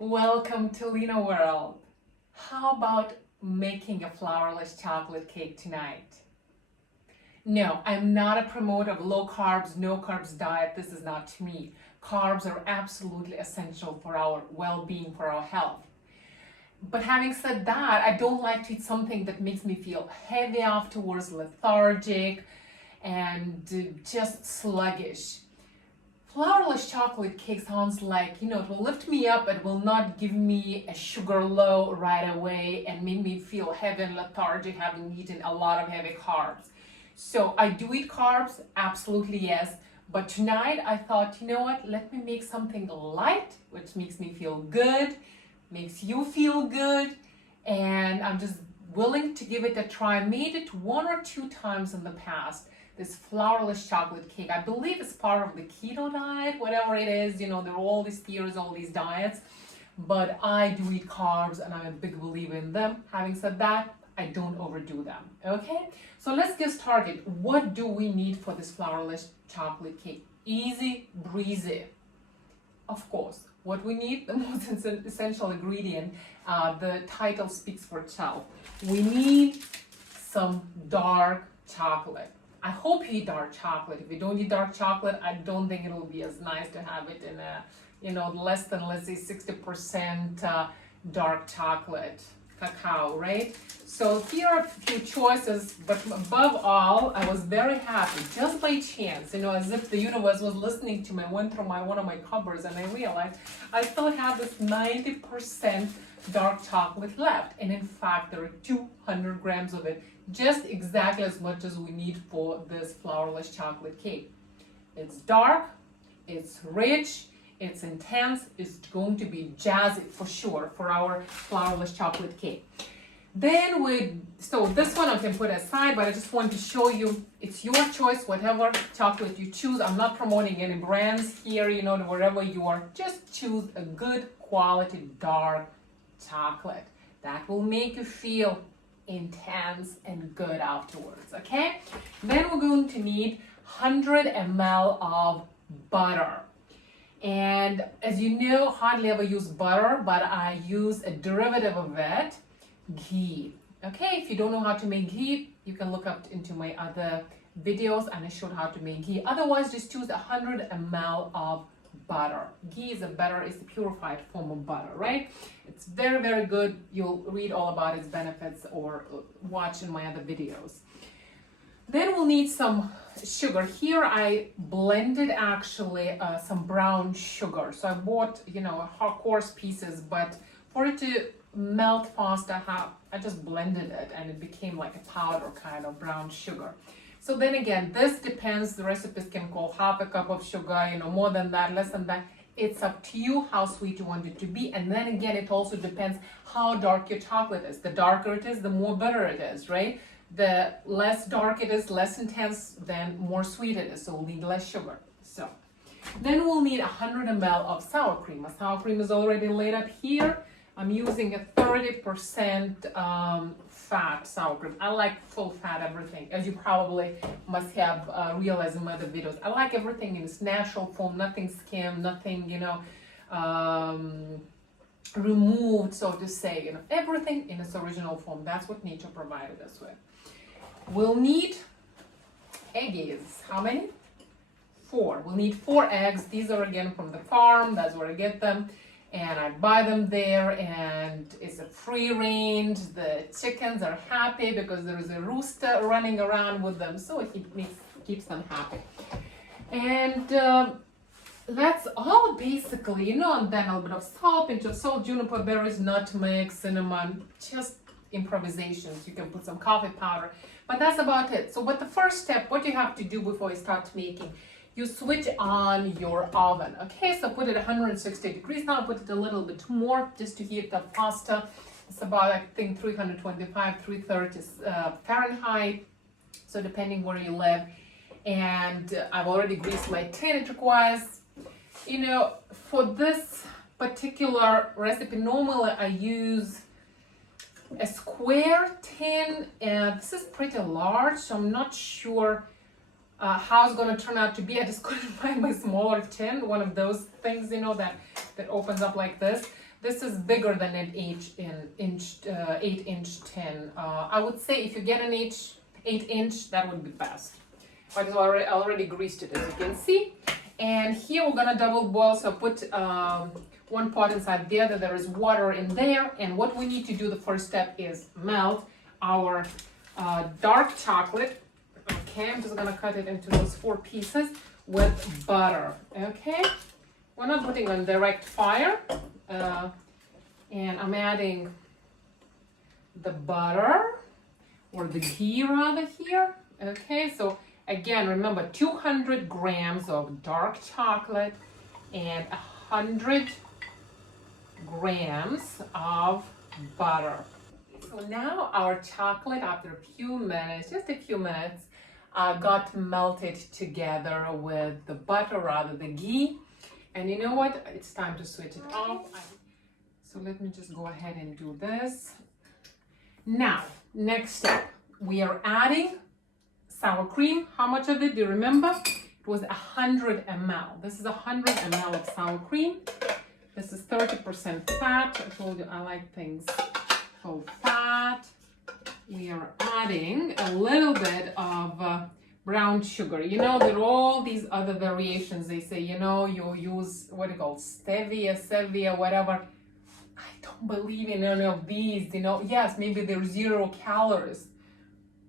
Welcome to Lena World. How about making a flourless chocolate cake tonight? No, I'm not a promoter of low carbs, no carbs diet. This is not me. Carbs are absolutely essential for our well-being, for our health. But having said that, I don't like to eat something that makes me feel heavy afterwards, lethargic, and just sluggish. Flourless chocolate cake sounds like, it will lift me up. It will not give me a sugar low right away and make me feel heavy and lethargic having eaten a lot of heavy carbs. So I do eat carbs, absolutely yes. But tonight I thought, you know what, let me make something light, which makes me feel good, makes you feel good, and I'm just willing to give it a try. I made it 1 or 2 times in the past. This flourless chocolate cake, I believe it's part of the keto diet, whatever it is, there are all these theories, all these diets, but I do eat carbs and I'm a big believer in them. Having said that, I don't overdo them, okay? So let's get started. What do we need for this flourless chocolate cake? Easy breezy. Of course, what we need, the most essential ingredient, the title speaks for itself. We need some dark chocolate. I hope you eat dark chocolate. If you don't eat dark chocolate, I don't think it will be as nice to have it in a, less than, let's say, 60% dark chocolate cacao, right? So here are a few choices, but above all, I was very happy, just by chance, as if the universe was listening to me. I went through one of my cupboards and I realized I still have this 90% dark chocolate left. And in fact, there are 200 grams of it, just exactly as much as we need for this flourless chocolate cake. It's dark, it's rich, it's intense, it's going to be jazzy for sure for our flourless chocolate cake. Then so this one I can put aside, but I just want to show you, it's your choice, whatever chocolate you choose. I'm not promoting any brands here, wherever you are, just choose a good quality dark chocolate that will make you feel intense and good afterwards, okay? Then we're going to need 100 ml of butter. And as you know, hardly ever use butter, but I use a derivative of it, ghee. Okay, if you don't know how to make ghee, you can look up into my other videos and I showed how to make ghee. Otherwise, just choose 100 ml of butter. Ghee is a purified form of butter, right? It's very, very good. You'll read all about its benefits or watch in my other videos. Then we'll need some sugar. Here I blended actually some brown sugar. So I bought, coarse pieces, but for it to melt fast, I just blended it and it became like a powder kind of brown sugar. So then again, this depends, the recipes can call half a cup of sugar, more than that, less than that. It's up to you how sweet you want it to be. And then again, it also depends how dark your chocolate is. The darker it is, the more bitter it is, right? The less dark it is, less intense, then more sweet it is. So we'll need less sugar. So then we'll need 100 ml of sour cream. My sour cream is already laid up here. I'm using a 30% fat sour cream. I like full fat everything, as you probably must have realized in my other videos. I like everything in its natural form, nothing skimmed, nothing, removed, so to say. Everything in its original form. That's what nature provided us with. We'll need eggs. How many? 4. We'll need 4 eggs. These are again from the farm. That's where I get them. And I buy them there, and it's a free range. The chickens are happy because there is a rooster running around with them, so it keeps them happy. And that's all basically, and then a little bit of salt, pinch of salt, juniper berries, nutmeg, cinnamon, just improvisations. You can put some coffee powder, but that's about it. So the first step, what you have to do before you start making, you switch on your oven. Okay, so put it 160 degrees. Now put it a little bit more just to heat up faster. It's about, I think, 325, 330 Fahrenheit. So depending where you live. And I've already greased my tin. It requires, for this particular recipe, normally I use a square tin. And this is pretty large, so I'm not sure how it's going to turn out to be. I just couldn't find my smaller tin, one of those things, that opens up like this. This is bigger than an 8-inch tin. I would say if you get an 8-inch, that would be best. But it's already greased it, as you can see. And here we're gonna double boil, so put one pot inside the other. There is water in there, and what we need to do, the first step, is melt our dark chocolate. Okay, I'm just gonna cut it into those 4 pieces with butter. Okay, we're not putting on direct fire, and I'm adding the butter, or the ghee rather here. Okay, so again, remember 200 grams of dark chocolate and 100 grams of butter. So now our chocolate, after a few minutes, just a few minutes, got melted together with the butter, rather the ghee. And you know what? It's time to switch it off. So let me just go ahead and do this. Now, next step, we are adding sour cream. How much of it do you remember? It was 100 ml. This is 100 ml of sour cream. This is 30% fat. I told you I like things full fat. We are adding a little bit of brown sugar. You know, there are all these other variations. They say, you know, you use, what do you call, stevia, whatever. I don't believe in any of these, you know. Yes, maybe they're 0 calories.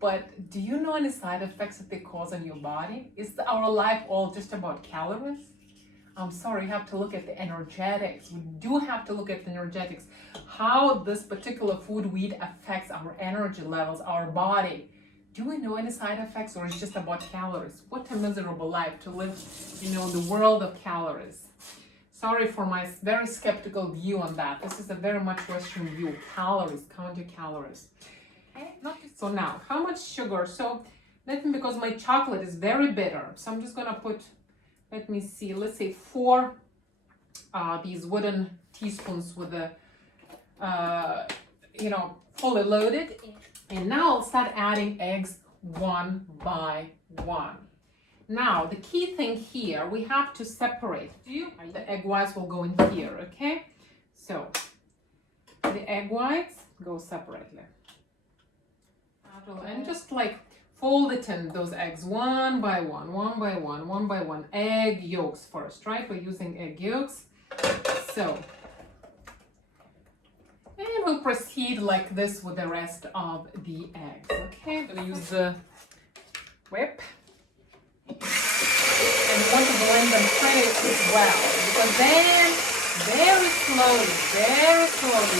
But do you know any side effects that they cause on your body? Is our life all just about calories? I'm sorry, you have to look at the energetics. We do have to look at the energetics. How this particular food we eat affects our energy levels, our body. Do we know any side effects, or is it just about calories? What a miserable life to live, you know, in the world of calories. Sorry for my very skeptical view on that. This is a very much Western view. Calories, count your calories. Okay. So now, how much sugar? So let me, because my chocolate is very bitter, so I'm just gonna put, let me see, let's say 4 these wooden teaspoons with the, you know, fully loaded. And now I'll start adding eggs one by one. Now, the key thing here, we have to separate. The egg whites will go in here, okay? So, the egg whites go separately. And just like fold it in, those eggs, one by one, one by one, one by one. Egg yolks first, right? We're using egg yolks. So, and we'll proceed like this with the rest of the eggs, okay? I'm gonna use the whip. And you want to blend them pretty well, because then very slowly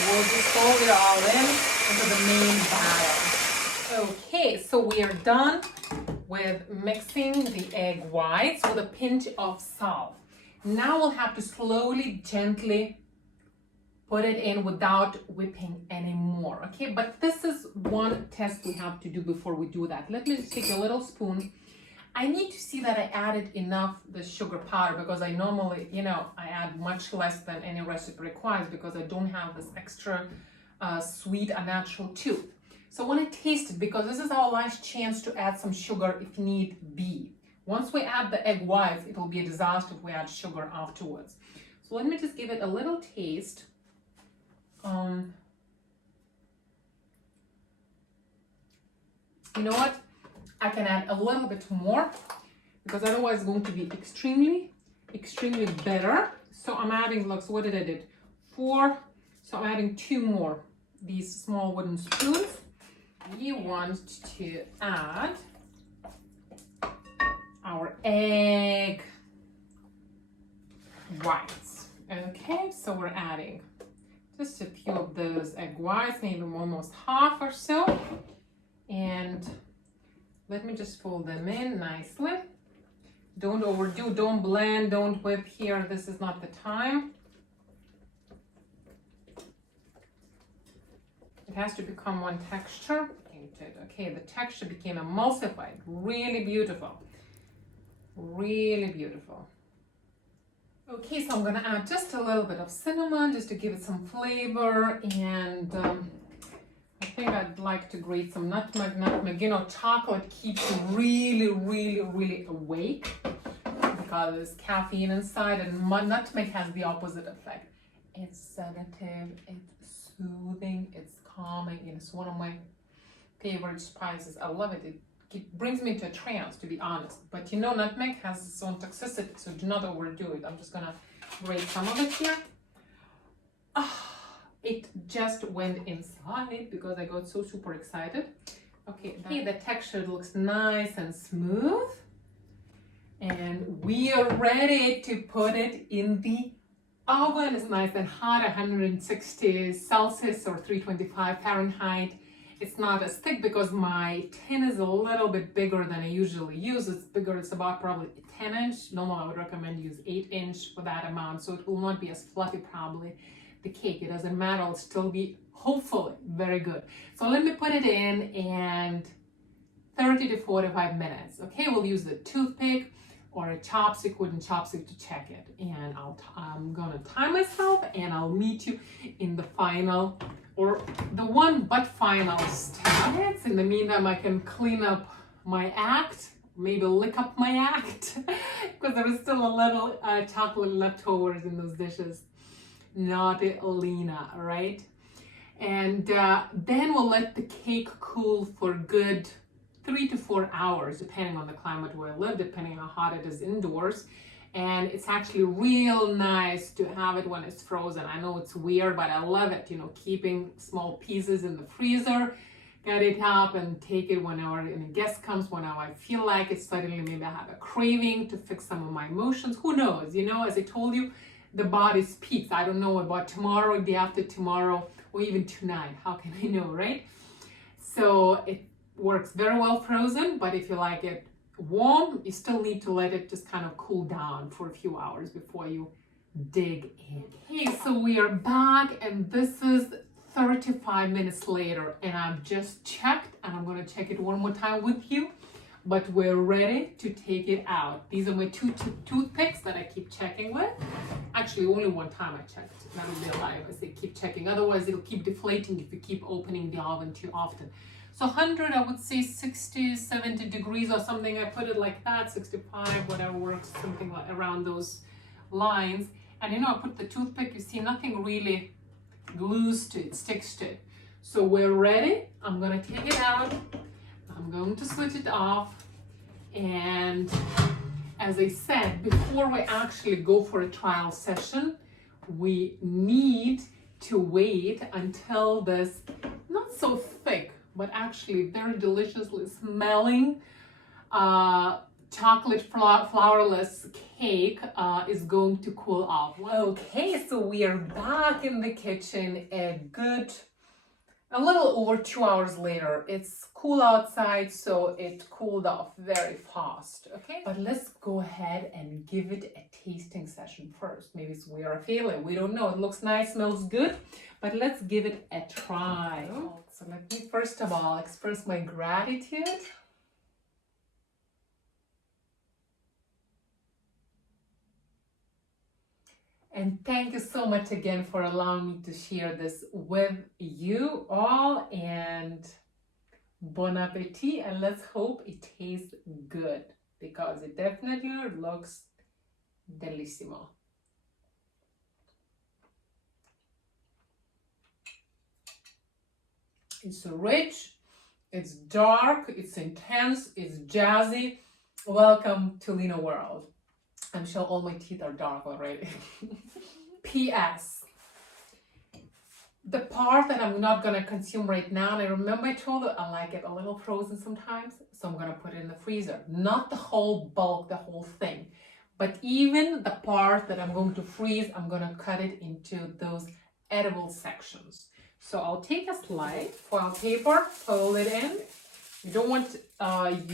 we'll just fold it all in into the main batter. Okay, so we are done with mixing the egg whites with a pinch of salt. Now we'll have to slowly, gently put it in without whipping anymore, okay? But this is one test we have to do before we do that. Let me just take a little spoon. I need to see that I added enough the sugar powder, because I normally, you know, I add much less than any recipe requires, because I don't have this extra sweet unnatural tooth. So I want to taste it, because this is our last chance to add some sugar if need be. Once we add the egg whites, it will be a disaster if we add sugar afterwards. So let me just give it a little taste. You know what? I can add a little bit more, because otherwise it's going to be extremely bitter. So I'm adding, look, so what did I do? 4, so I'm adding 2 more, these small wooden spoons. We want to add our egg whites. Okay, so we're adding just a few of those egg whites, maybe almost half or so. And let me just fold them in nicely. Don't overdo, don't blend, don't whip here. This is not the time. It has to become one texture. Okay, the texture became emulsified. Really beautiful. Really beautiful. Okay, so I'm gonna add just a little bit of cinnamon just to give it some flavor, and I think I'd like to grate some nutmeg. Nutmeg, you know, chocolate keeps you really awake because there's caffeine inside, and nutmeg has the opposite effect. It's sedative, it's soothing, it's calming, and it's one of my favorite spices. I love it. It brings me into a trance, to be honest. But you know, nutmeg has its own toxicity, so do not overdo it. I'm just gonna grate some of it here. It just went inside because I got so super excited. Okay, the texture looks nice and smooth. And we are ready to put it in the oven. It's nice and hot, 160 Celsius or 325 Fahrenheit. It's not as thick because my tin is a little bit bigger than I usually use. It's bigger, it's about probably 10 inch. Normally I would recommend use 8 inch for that amount, so it will not be as fluffy probably. The cake, it doesn't matter, it'll still be hopefully very good. So let me put it in and 30 to 45 minutes. Okay, we'll use the toothpick or a chopstick, wooden chopstick to check it. And I'm gonna time myself and I'll meet you in the final or the one but final step. In the meantime, I can clean up my act, maybe lick up my act because there is still a little chocolate leftovers in those dishes. Naughty Lena, right? And then we'll let the cake cool for good 3 to 4 hours, depending on the climate where I live, depending how hot it is indoors. And it's actually real nice to have it when it's frozen. I know it's weird, but I love it, you know, keeping small pieces in the freezer, get it up and take it whenever a guest comes, whenever I feel like it. Suddenly maybe I have a craving to fix some of my emotions. Who knows, you know, as I told you, the body speaks. I don't know about tomorrow, day after tomorrow, or even tonight. How can I know, right? So it works very well frozen, but if you like it warm, you still need to let it just kind of cool down for a few hours before you dig in. Okay, so we are back and this is 35 minutes later and I've just checked and I'm going to check it one more time with you. But we're ready to take it out. These are my two toothpicks that I keep checking with. Actually, only one time I checked. That would be a lie if I say keep checking. Otherwise, it'll keep deflating if you keep opening the oven too often. So 100, I would say 60, 70 degrees or something. I put it like that, 65, whatever works, something like around those lines. And you know, I put the toothpick, you see nothing really glues to it, sticks to it. So we're ready. I'm gonna take it out. I'm going to switch it off, and as I said, before we actually go for a trial session, we need to wait until this not so thick, but actually very deliciously smelling chocolate flourless cake is going to cool off. Okay, so we are back in the kitchen a little over 2 hours later. It's cool outside, so it cooled off very fast, okay? But let's go ahead and give it a tasting session first. Maybe we are feeling, we don't know. It looks nice, smells good, but let's give it a try. So let me first of all express my gratitude. And thank you so much again for allowing me to share this with you all, and bon appetit, and let's hope it tastes good because it definitely looks delissimo. It's rich, it's dark, it's intense, it's jazzy. Welcome to Lena World. I'm sure all my teeth are dark already. P.S. The part that I'm not gonna consume right now, and I remember I told you I like it a little frozen sometimes, so I'm gonna put it in the freezer. Not the whole bulk, the whole thing, but even the part that I'm going to freeze, I'm gonna cut it into those edible sections. So I'll take a slide, foil paper, fold it in. You don't want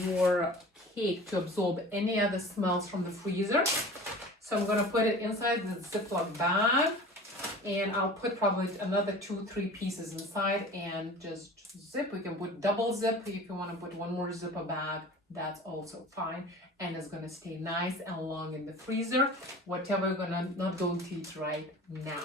your cake to absorb any other smells from the freezer. So I'm gonna put it inside the Ziploc bag, and I'll put probably another 2-3 pieces inside and just zip. We can put double zip if you want to put one more zipper bag, that's also fine. And it's gonna stay nice and long in the freezer, whatever you're not going to eat right now.